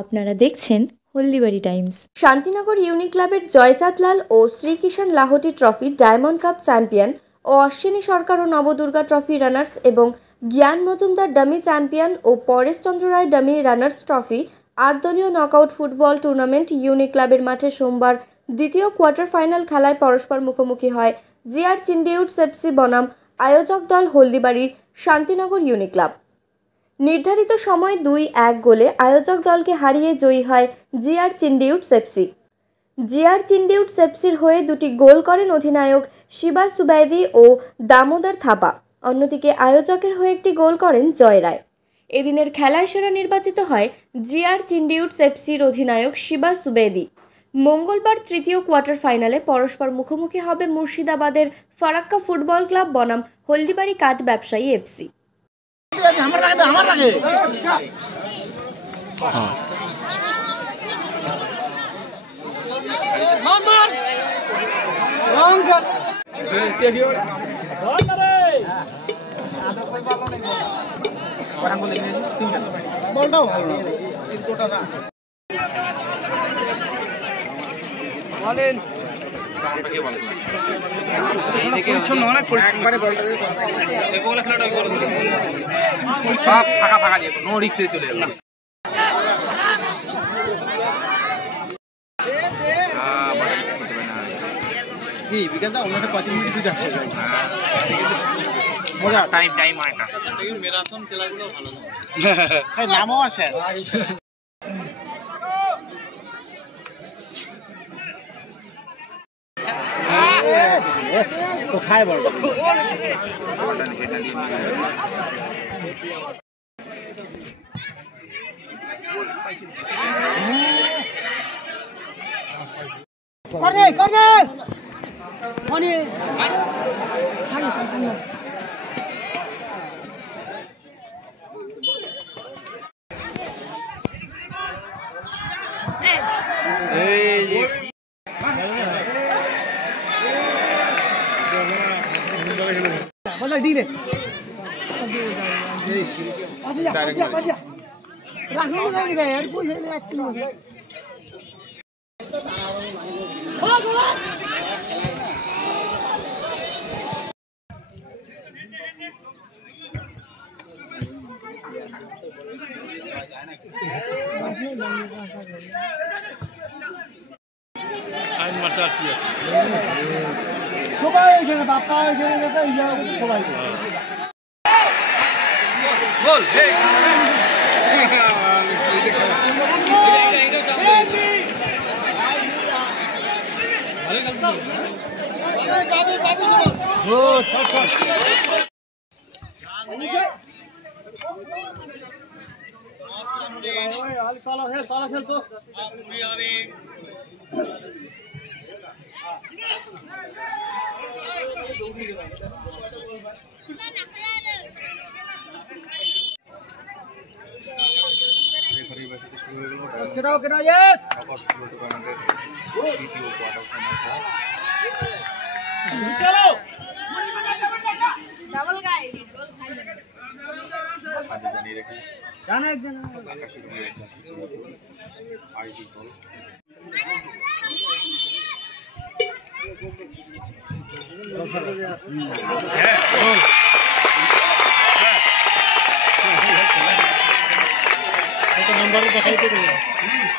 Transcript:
আপনারা দেখছেন Haldibari Times. Shantinagar unique ক্লাবের জয়চাঁদ লাল ও শ্রীকিষাণ লাহোটি ট্রফি ডায়মন্ড কাপ চ্যাম্পিয়ন ও অশ্বিনী সরকার ও নবদুর্গা ট্রফি রানার্স এবং জ্ঞান মজুমদার ডামি চ্যাম্পিয়ন ও পরেশ চন্দ্র রায় ডামি রানার্স ট্রফি 8 দলীয় নকআউট ফুটবল টুর্নামেন্ট ইউনিক ক্লাবের মাঠে সোমবার দ্বিতীয় কোয়ার্টার ফাইনাল খেলায় পরস্পর মুখোমুখি হয় জিআর চিন্ডিউটস এফসি বনাম আয়োজক দল হলদিবাড়ির শান্তিনগর ইউনিক ক্লাব। নির্ধারিত সময় 2-1 গোলে আয়োজক দলকে হারিয়ে জয়ী হয় জিআর চিন্ডিউটস এফসি। জিআর চিন্ডিউটস এফসির হয়ে 2টি গোল করেন অধিনায়ক শিবা সুবাইদি ও দামোদর থাপা। অন্যদিকে আয়োজকের হয়ে একটি গোল করেন জয় রায়। এদিনের খেলায় সেরা নির্বাচিত হয় জিআর চিন্ডিউটস এফসির অধিনায়ক শিবা সুবেদি। মঙ্গলবার তৃতীয় কোয়ার্টার ফাইনালে পরস্পর মুখোমুখি হবে মুর্শিদাবাদের ফারাক্কা ফুটবল ক্লাব বনাম হলদিবাড়ি কাঠ ব্যবসায়ী এফসি। ফাঁকা দিয়ে নো রিক্সে চলে এলাম। ম্যারাথন খেলাগুলো ভালো নামও আছে। কোথায় বলবো সবাই এখানে বাপ্পা এখানে সবাই গোল